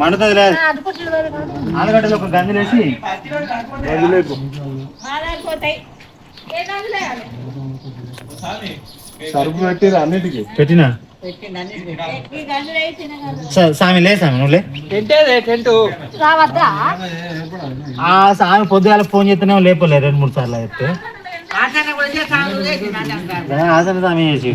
మండుతుంది లేదు ఆలుగడ్డలు ఒక గంజులు వేసి సరుపు పెట్టి అన్నిటికీ పెట్టినా సామి లే సామి నువ్వు ఆ సామి పొద్దుగాల ఫోన్ చేస్తేనే లేపలే 2-3 సార్లు చెప్తే ఆసన సామి చేసి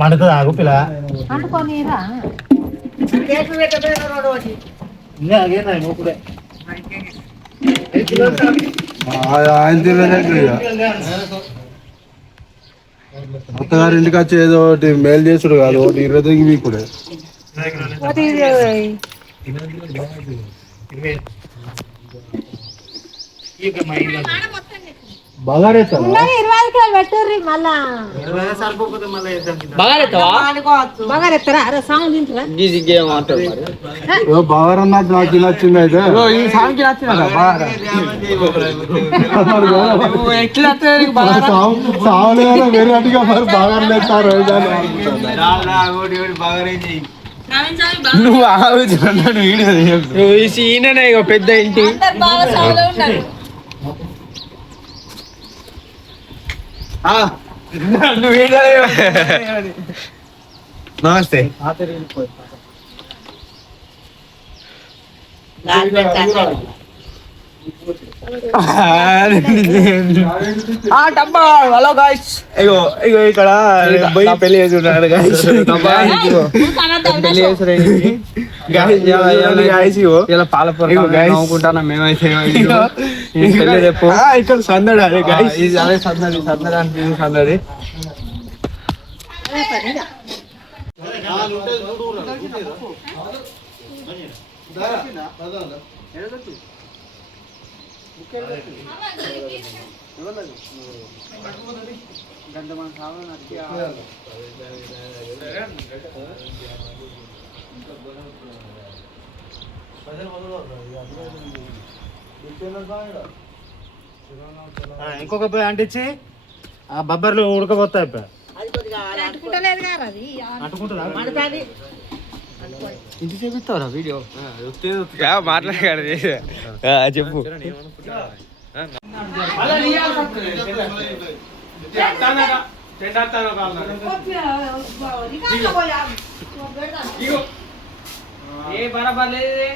మండుతుంది ఆగు పిల్ల ఆయన తినలేదు అత్తగారి ఇంటికి వచ్చి ఏదో ఒకటి మేలు చేసుడు కాదు ఒకటి 20 మీకుడే బగారన్నా నాకు నచ్చింది అయితే సావులు వేరేటిగా మరి బగారు లేస్తారు నువ్వు ఈయననే పెద్ద ఇంటి నమస్తే హలో గాయ్స్ ఇగో ఇగో ఇక్కడ పెళ్లి చేసుకున్నాడు పెళ్లి చేసిన పాలపూర నవ్వుకుంటాను మేమైతే రేపు ఇక్కడ సందడి అదే అదే సందడి సందడి అనిపించింది సందడి ఇంకొక పోయి అంటించి ఆ బొబ్బర్లు ఉడకపోతాయి ఇంతసేపు ఇస్తావరా వీడియో మాట్లాడాడు చెప్పు బరాబర్ లేదు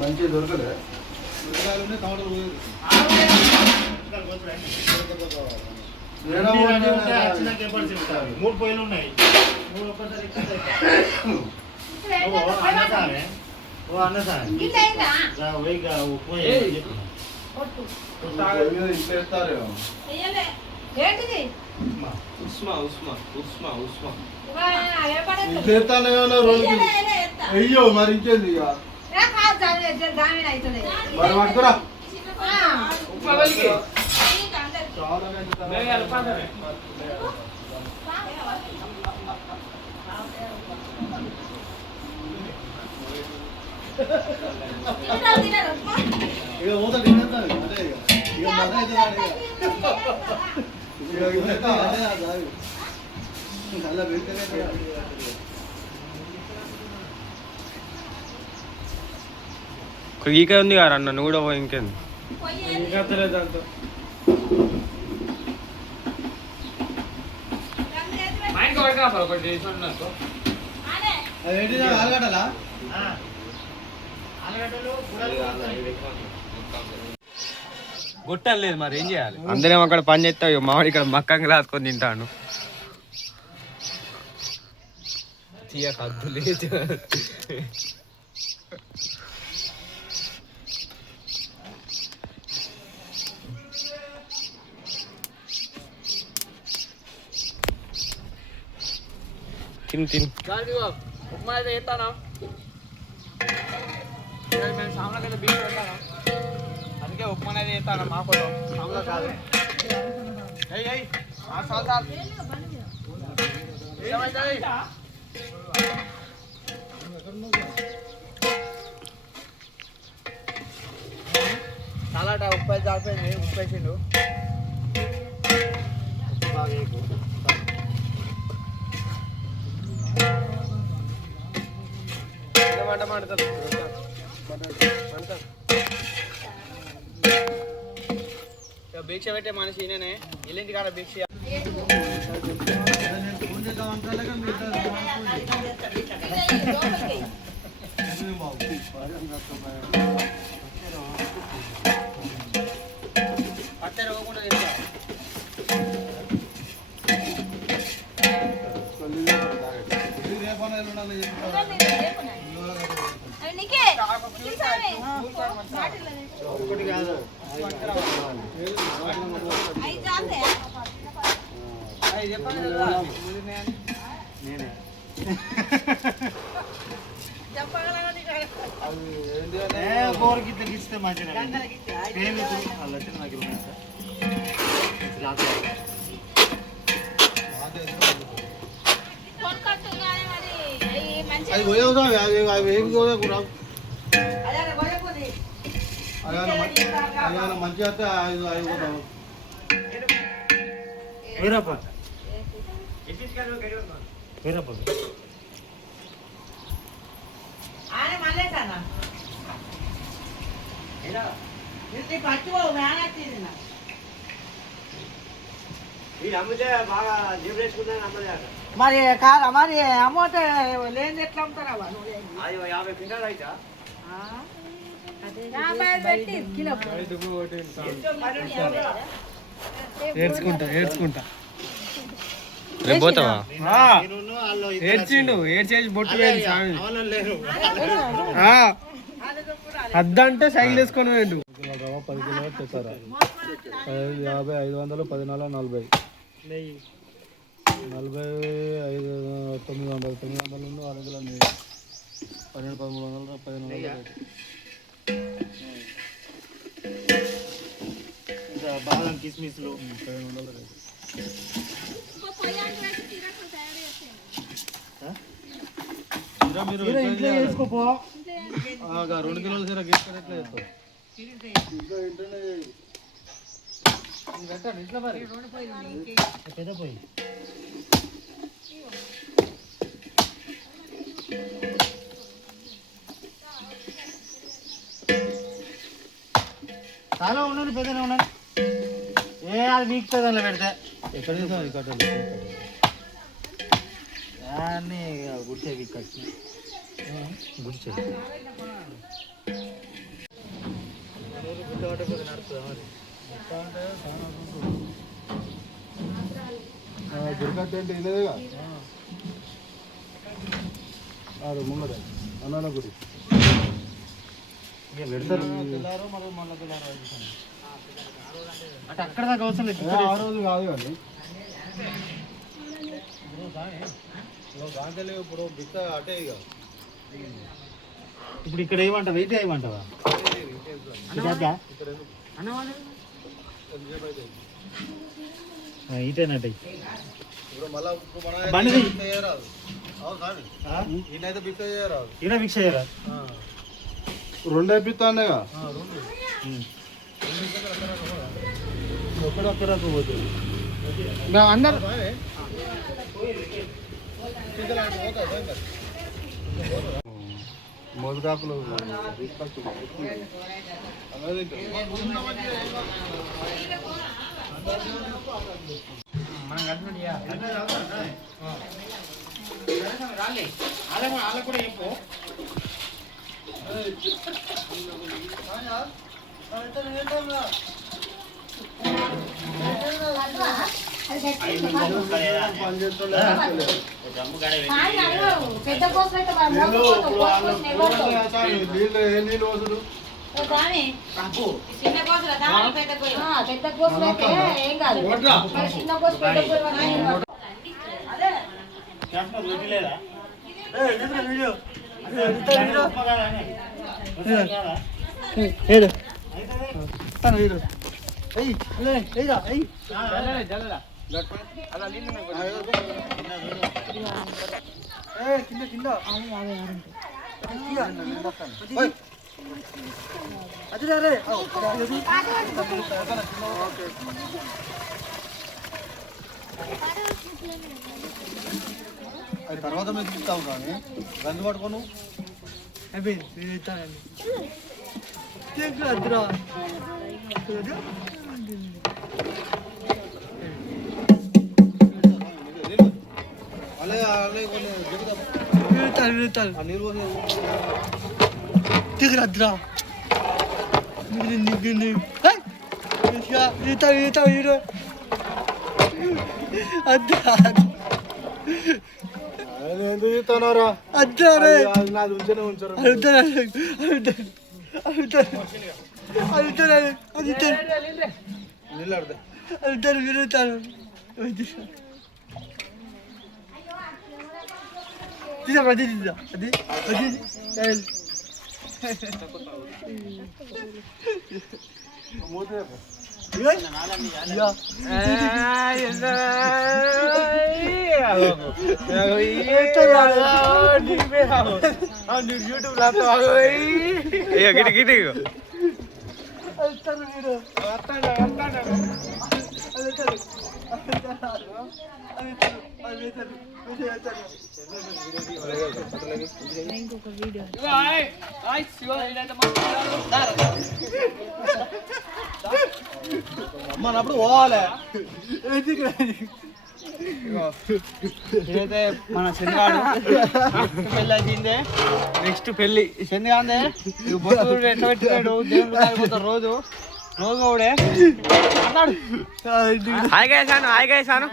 మంచి దొరకలే మూడు పొయ్యిలు ఉన్నాయి అయ్యో మరి ఇంకేంది ఇక మరి పట్టుకురా ఈక ఉంది కదా అన్న నువ్వు కూడా ఇంకేంది గుట్టలేదు మరి ఏం చేయాలి అందరం అక్కడ పని చేస్తావు మామిడి ఇక్కడ మక్కంగా రాసుకొని తింటాను తిని తిని ఉప్మా అయితే చేస్తానా మేము సాంగ్లకి అయితే బీచ్ పెట్టాను అందుకే ఉప్మా అయితే చేస్తాను మా కోసం సాంగ్లో కాదు చాలా ఉప్పు చాలిపోయింది ఉప్పు వేసిండు భిక్ష పెట్టే మనిషి ఈయననే ఎల్లింటి కాడ భిక్ష పచ్చడి ఇవ్వకుండా ఒకటి కాదు నేనే కోరికి ఇట్లా ఇస్తే మంచిగా అది పోయేదా అవి ఏమి పోయా మంచిగా అయితే అయిపోతావు వేరప్ప వేరప్ప మరి కాదా మరి అమౌంట్ లేని ఎట్లా అమ్ముతారా 50 క్వింటాలు అయితే ఏడ్చుకుంటా రేపు పోతావా ఏడ్చిండు ఏడ్చేసి బొట్టు వేసి అద్దంటే సైకిల్ వేసుకొని వేయండు 10 కిలో తెచ్చారా 50 500 14 40 45 900 900 6 కిలో 12 1300 1500 బాదం కిస్మిస్లు 1500 మీరు ఇంట్లో చేసుకోపో 2 కిలోల సీర గిట్ట ఎట్లా చేస్తావు ఇంట్లో మరి పెద్ద పోయి చాలా ఉండండి పెద్దనే ఉండండి అది వీక్తుంది అందులో పెడితే ఎక్కడ చేసావు ఈ కట్టలు దాన్ని గుడిసే వీక్ వచ్చి గుడిసే దుర్గట్టు అంటే ఇదేగా ముంగట అన్నాల గుడి ఇక పెడతారు పిల్లారు మరి మళ్ళీ పిల్లారు అంటే అక్కడ దాకా అవసరం లేదు ఆ రోజు కాదు కానీ దాంట్లో ఇప్పుడు బిత్త అటే ఇక ఇప్పుడు ఇక్కడ ఏమంటావా ఇటే ఏమంటావా ఇటేనట ఇప్పుడు మళ్ళీ బండి చేయరాదు ఈయనైతే బిత్త చేయరాదు ఈయన భిక్ష చేయరా 2 అయిపోతానేగా ఒక్కడొక్కడొక్క పోతుంది అందరు మొదకాకులు వాళ్ళకు కూడా చెప్పు నీళ్ళు వసలు చిన్న కోసులు అయితే ఏం కాదు చిన్న కోసు పెద్ద పెట్టలేదా ఏడు అది తర్వాత మేము తీస్తాము కానీ గంజు పట్టుకోను ఎందుకు తీస్తానారా నాది ఉంచనే ఉంచారు అమ్మనప్పుడు పోవాలి. ఇదైతే మన శనిగాడు పెళ్ళి అయిందే. నెక్స్ట్ పెళ్ళి శనిగాందే బొట్టు ఎట్లా పెట్టినాడు దేవుడు అయిపోతారు రోజు రోజు కూడా హాయ్ గైసాను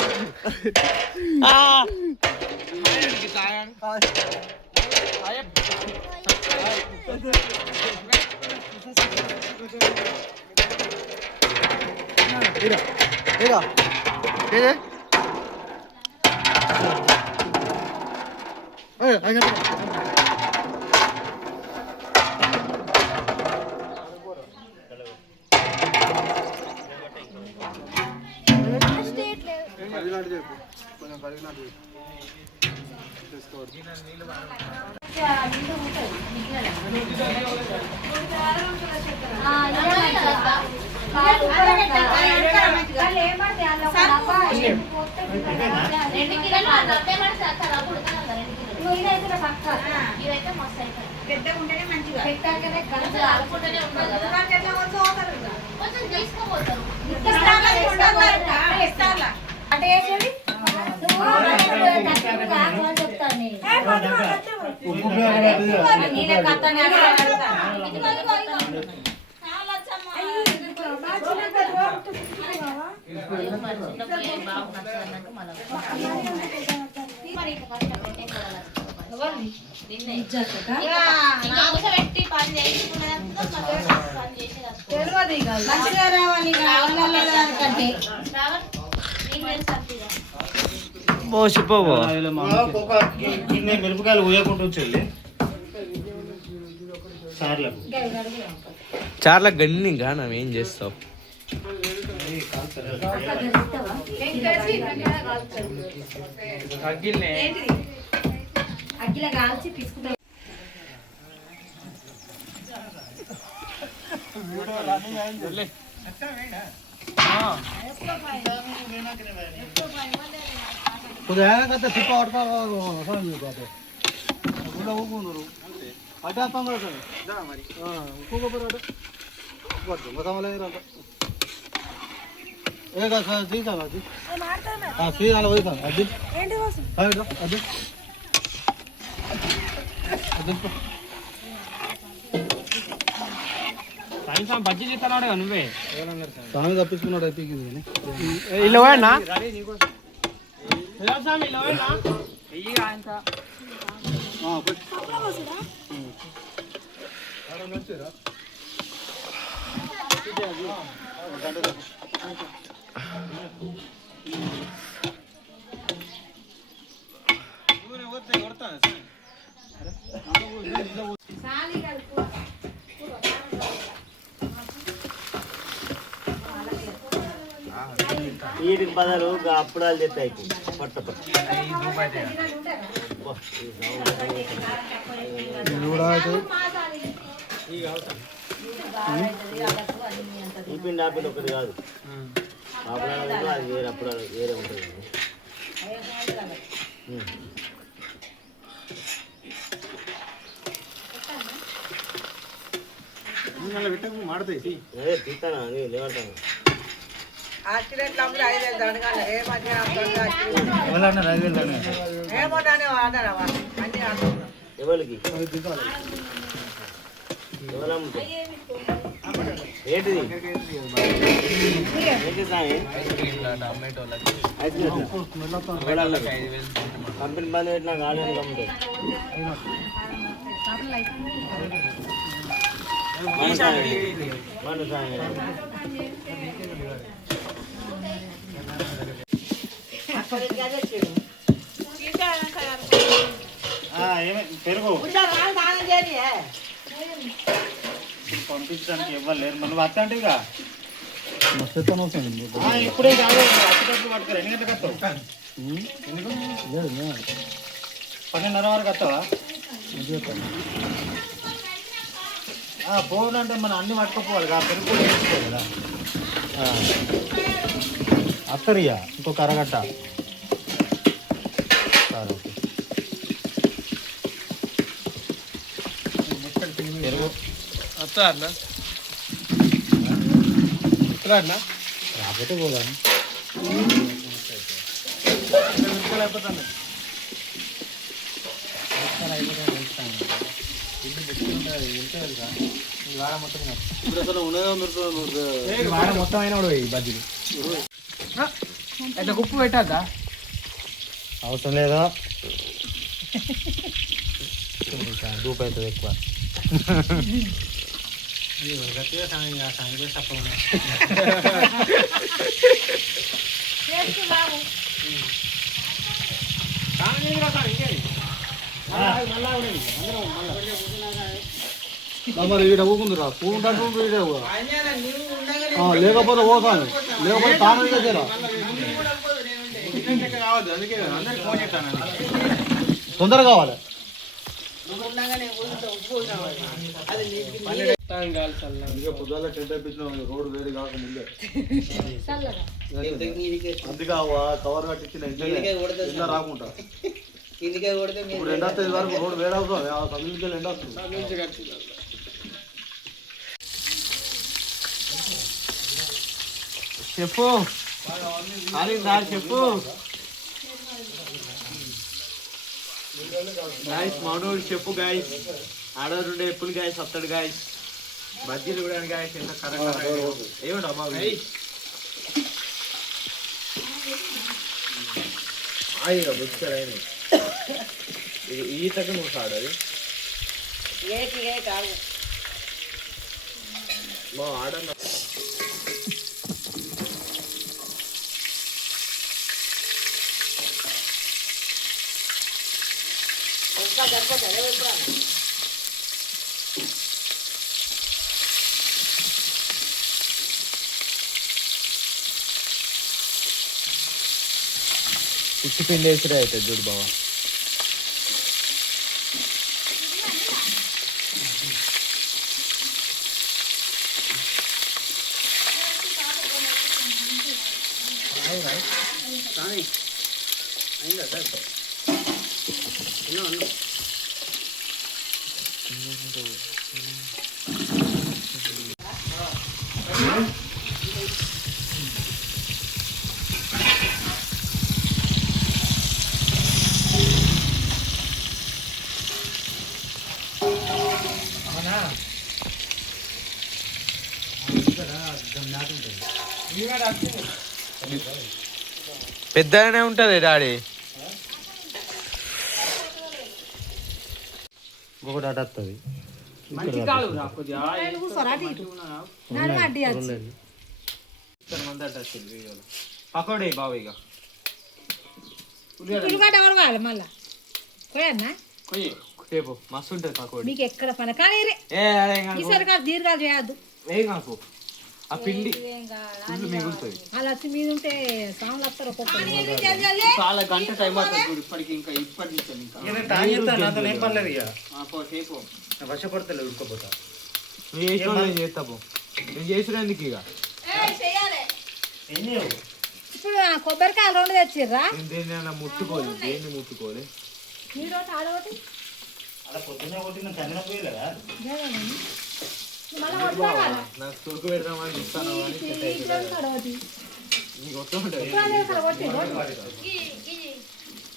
మిరపకాయలు పోయకుండా వచ్చి చార్ల గన్ని గానం ఏం చేస్తావు? తిప్ప ఊరుకున్నారు అడ్డా బజ్జీ చేస్తున్నాడు నువ్వే స్వామి తప్పించుకున్నాడు అయితే ఇలా పోయన్నా వీటికి బదులు అప్పుడాలు తెస్తాయి పట్ట పట్ట ఈ పిండి ఆ పిండి ఒకటి కాదు అప్పుడాలు అది వేరే అప్పుడాలు వేరే ఉంటుంది అదే తీస్తాను అని లేవంటాను యాక్సిడెంట్లు అమ్ముడు 5,000 దండగాలి ఏ మధ్య ఎవరన్నా 5,000 ఏమోటానే వాడరా అన్ని ఎవరికి ఎవరమ్ముతారు ఏంటిది ఏంటి సాయి కంపెనీ బంద్ పెట్టినా ఆన్లైన్ అమ్ముతారు మన సాయి పెరుగు పంపించడానికి ఇవ్వలేరు మనం వచ్చంటిగా ఇప్పుడే కాదు అచ్చేటప్పుడు పట్టుకోరు ఎన్ని గంటలకు వస్తావు 12:30 వరకు వస్తావా ఫోన్ అంటే మనం అన్ని పట్టుకోపోవాలి పెరుగు వేసుకోవాలి కదా అత్తరియా ఇంకొక అరగంట సరే ఓకే పెరుగు వస్తా అన్న రాకపోతే పోదాను వారం మొత్తం అయినా కూడా ఈ బజ్జీలు అయితే ఉప్పు పెట్టద్దా అవసరం లేదా దూపు అవుతుంది ఎక్కువ మరి ఈడ ఊకుందిరా పూకుంటూ లేకపోతే పోతాను లేకపోతే తాను తొందరగా కావాలి పొద్దున్న టెంట్ అయిపించిన రోడ్డు వేడి కాకముందే అందుకే కవర్ కట్టించిన ఎండ రాకుండా ఇప్పుడు ఎండ వస్తుంది వరకు రోడ్డు వేడి అవుతుంది సందుకే ఎండ వస్తుంది చెప్పు చెప్పు గాయస్ మనోడు చెప్పు గాయస్ ఆడవారు ఎప్పుడు గాయస్ వస్తాడు గాయస్ బజ్జీలు కూడా గాయస్ ఎంత కరెక్ట్ ఏమిటా మా బుచ్చారు అయిన ఈతకు నువ్వు ఆడది మా ఆడన్న ఉచ్చి పిండి వేసిరే అవుతుంది చూడు బావా పెద్దగానే ఉంటుంది డాడీ ఇంకొకటి అటు వస్తుంది పకోడీ బాబు ఇక మళ్ళా రేపు మస్తు ఉంటుంది పకోడీ మీకు ఎక్కడ పని కానీ ఈసారి దీర్ఘాలు చేయద్దు ఏ కాకు ఆ పిండి మిగులుతుంది. అలా వచ్చి మీద ఉంటే సాంగ్లు వస్తారు ఒక్కొక్కరు. చాలా గంట టైం పడుతుంది చూడు ఇప్పటికి. ఇప్పటి నుంచి వర్షపడతలే ఉడుకోపోతా నువ్వు చేసిన నేను చేస్తా పో. నేను చేసినందుకు ఇక ఇప్పుడు కొబ్బరికాయలు 2 తెచ్చిర్రా. నేను దేన్ని ముట్టుకోలేదు. దేన్ని ముట్టుకోలే. మీరోటి ఆడోటి అలా పొద్దున్నే కొట్టిన చందన పోయలేదా మళ్ళీ కొడతావా? నాకు తొడుకు పెడదామని చూస్తాను కానీ సెట్ అవుతుంది. ఆడోటి నీకు వస్తూ ఉంటుంది.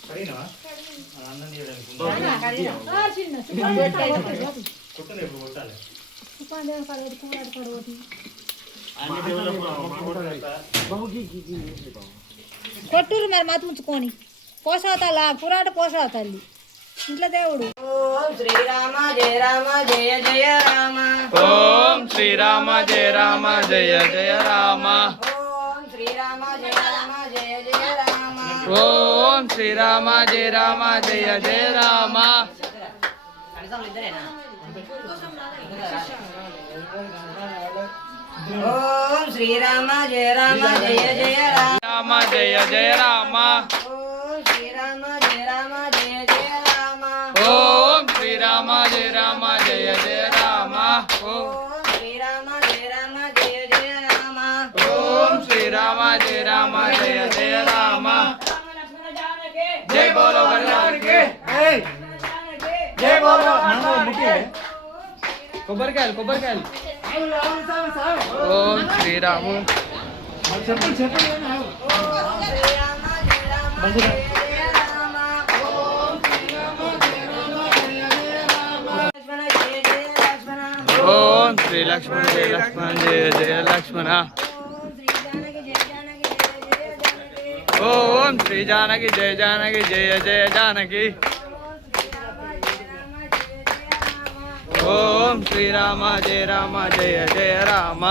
సరేనా అన్నం చేయడానికి చిన్న కొట్టలే ఎప్పుడు కొట్టాలి సుఖాందేవి కడోటి కూరటి కడోటి అన్ని దేవుళ్ళకు కొట్టురు మరి మతి ఉంచుకొని. పోసావతాల పురాట పోసావ తల్లి ఇంట్లో దేవుడు. ఓం శ్రీరామ జయ రామ జయ జయ రామ. ఓం శ్రీరామ జయ రామ జయ జయ రామ. ఓం శ్రీరామ జయ రామ జయ జయ రామ. ఓం శ్రీరామ జయ రామ జయ జయ రామ. ఓం శ్రీరామ జయ రామ జయ జయ రామ. రామ జయ జయ రామ. ఓం శ్రీరామ జయ రామ జయ జయ రామ. ఓం శ్రీరామ జయ రామ జయ జయ రామ. ఓం శ్రీరామ జయ రామ జయ జయ రామ. ఓం శ్రీరామ జయ రామ జయ జయ రామ. జై బోలో హనుమాన్కి. జై బోలో కొబ్బరికాయలు కొబ్బరికాయలు. ఓం శ్రీరామ. చెప్పండి చెప్పండి ఓం శ్రీరామ జయ రామ జయ జయ రామ. ఓం శ్రీరామ జయ రామ జయ జయ రామ. లక్ష్మణ జయ జయ లక్ష్మణ. ఓం శ్రీ లక్ష్మణ జయ లక్ష్మణ జయ జయ లక్ష్మణ. ఓం శ్రీ జానకి జయ జానకి జయ జయ జానకి. ఓం శ్రీరామ జయ రామ జయ జయ రామ.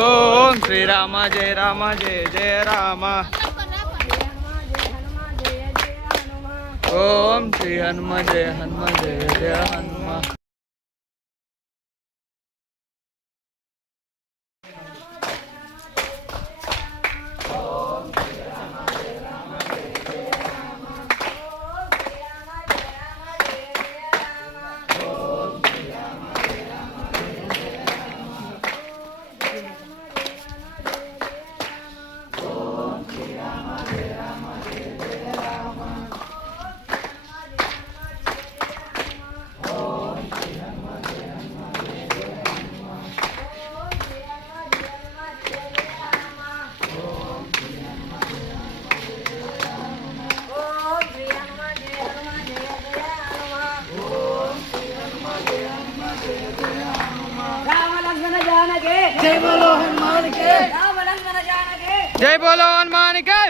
ఓం శ్రీరామ జయ రామ జయ జయ రామ. ఓం శ్రీ హనుమ జయ హనుమ జయ జయ హనుమ. జై బోలో హనుమాన్కి. రామ లక్ష్మణ జానకి. జై బోలో హనుమాన్కి.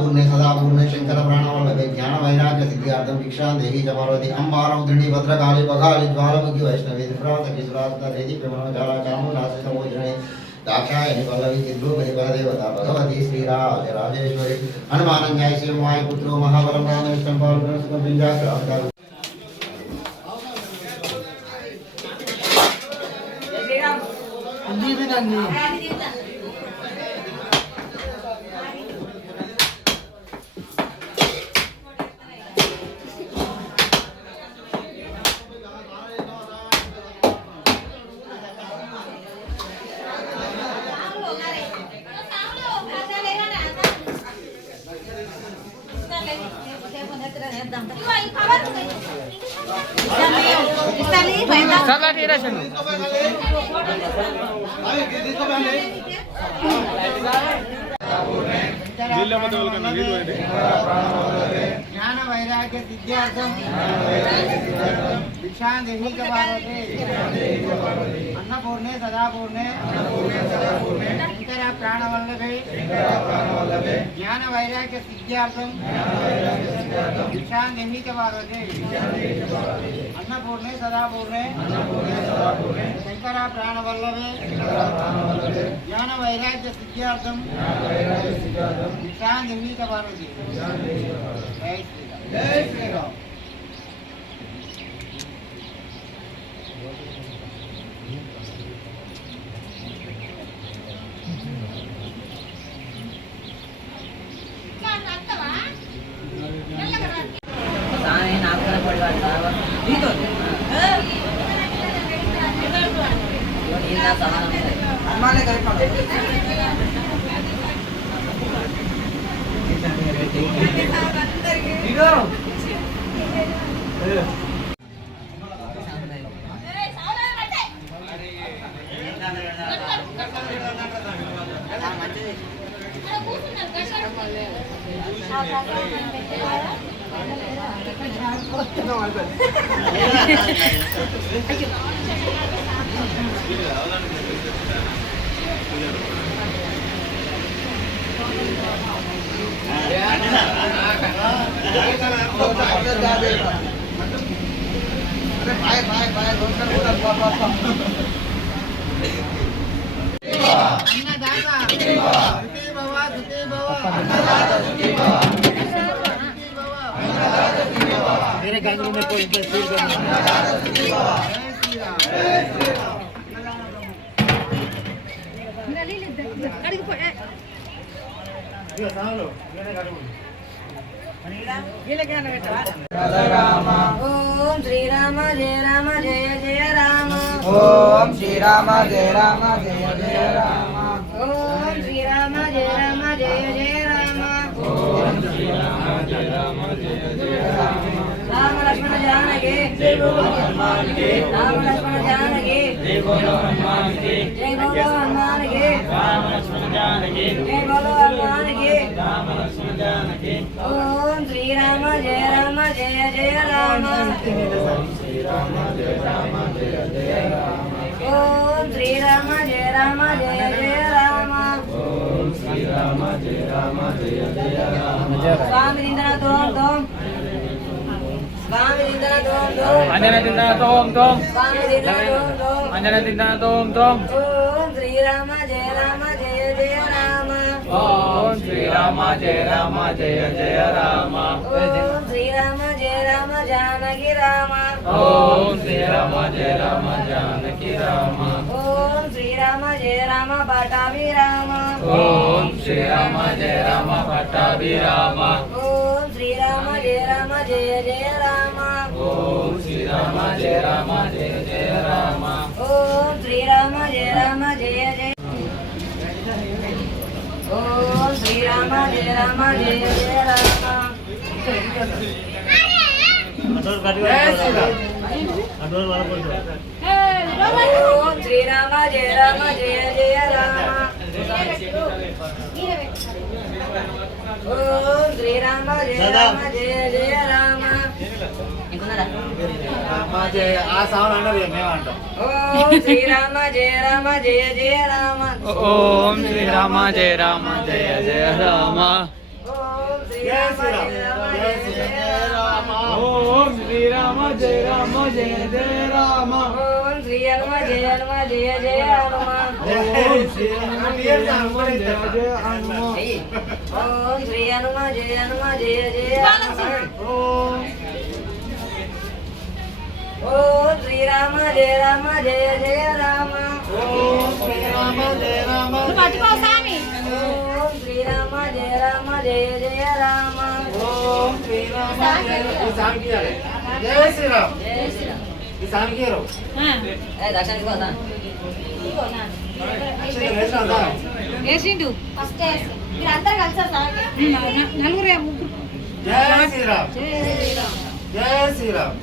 पूर्णे सदा पूर्णे शंकर प्राणवल्लभे ज्ञान वैराग्य सिद्ध्यार्थम भिक्षां देहि च पार्वती अम्बारं दृढी भद्रकाली बगाली ज्वालामुखी वैष्णवी त्रिपुरातकी सुरासुरधेति प्रेमनोजाला चामुण्डाश्रितमोजने दाक्षायणी पल्लवी चिद्रूपति बलदेवता भगवती श्रीराज राजेश्वरी हनुमानं जय श्री वायुपुत्रो महाबलं रामेश्वरं पालुकं बिंजाक्रांता సర్లా తీరేసాను. ज्ञान वैराग्य सिद्ध्यार्थम भिक्षां देहि च पार्वती अन्नपूर्णे सदा पूर्णे शंकर प्राणवल्लभे ज्ञान वैराग्य सिद्ध्यार्थम भिक्षां విశ్రాంతి దేహి చ పార్వతి అన్నపూర్ణే సదాపూర్ణే శంకర ప్రాణవల్లభే జ్ఞాన వైరాగ్య సిద్ధ్యార్థం విశ్రాంతి దేహి చ పార్వతి. జై శ్రీరామ్. జై శ్రీరామ్. ఓం శ్రీరామ జయ రామ జయ జయ రామ. ఓం శ్రీరామ జయ రామ జయ జయ రామ. ఓం శ్రీరామ జయ రామ జయ జయ రామ. రామ లక్ష్మణ జానకి రామ లక్ష్మణ జానకి జై బోలో హనుమానికి జై బోలో హనుమానికి. ఓం శ్రీరామ జయ రామ జయ జయ రామ. ఓం శ్రీరామ జయ రామ జయ జయ రామ. స్వామి నిందన తోం తోం స్వామి నిందన తోం తోం అంజన తిందన తోం తోం స్వామి నిందన తోం తోం. అంజన తిందన తోం తోం. ఓం శ్రీరామ జయ రామ జయ జయ రామ. ఓం శ్రీరామ జయ రామ జయ జయ రామ. ఓం శ్రీరామ జయ రామ జానకి రామ. ఓం శ్రీరామ జయ రామ జానకి రామ. ఓం శ్రీరామ జయ రామ పటాభి రామ. ఓం శ్రీరామ జయ రామ పట్టాభి రామ. ఓం శ్రీరామ జయ రామ జయ జయ రామ. ఓం శ్రీరామ జయ రామ జయ జయ రామ. ఓం శ్రీరామ జయ రామ జయ జయ. ఓం శ్రీరామ జయ రామ జయ జయ రామ. ఓం శ్రీరామ జయ రామ జయ జయ రామ. ఓం శ్రీరామ జయ రామ జయ జయ రామ. ఆ సౌండ్ అన్నారు మేమంటాం. ఓం శ్రీరామ జయ రామ జయ జయ రామ. ఓం శ్రీరామ జయ రామ జయ జయ రామ. ఓం శ్రీరామ జయ రామ జయ జయ రామ. ఓం శ్రీరామ జయ రామ జయ జయ రామ. ఓం శ్రీ హనుమ జయ హనుమ జయ జయ హనుమ. ఓం శ్రీరామ జయ రామ జయ జయ హనుమ. ఓం శ్రీ హనుమ జయ హనుమ జయ జయ హనుమ. ఓం శ్రీరామ జయ రామ జయ జయ రామ. ఓం శ్రీరామ జయ రామ పట్టుకో స్వామి. ఓం శ్రీరామ జయ రామ జయ జయ రామ. ఓం శ్రీరామ జయ జయ శ్రీరామ్. జయ శ్రీరామ్. ఈ సాంగ్ దర్శనానికి పోతా. వేసిండు ఫస్ట్ మీరు అందరు కలిసారు నలుగురే ముగ్గురు. జయ శ్రీరామ్ జై శ్రీరామ్. జయ శ్రీరామ్.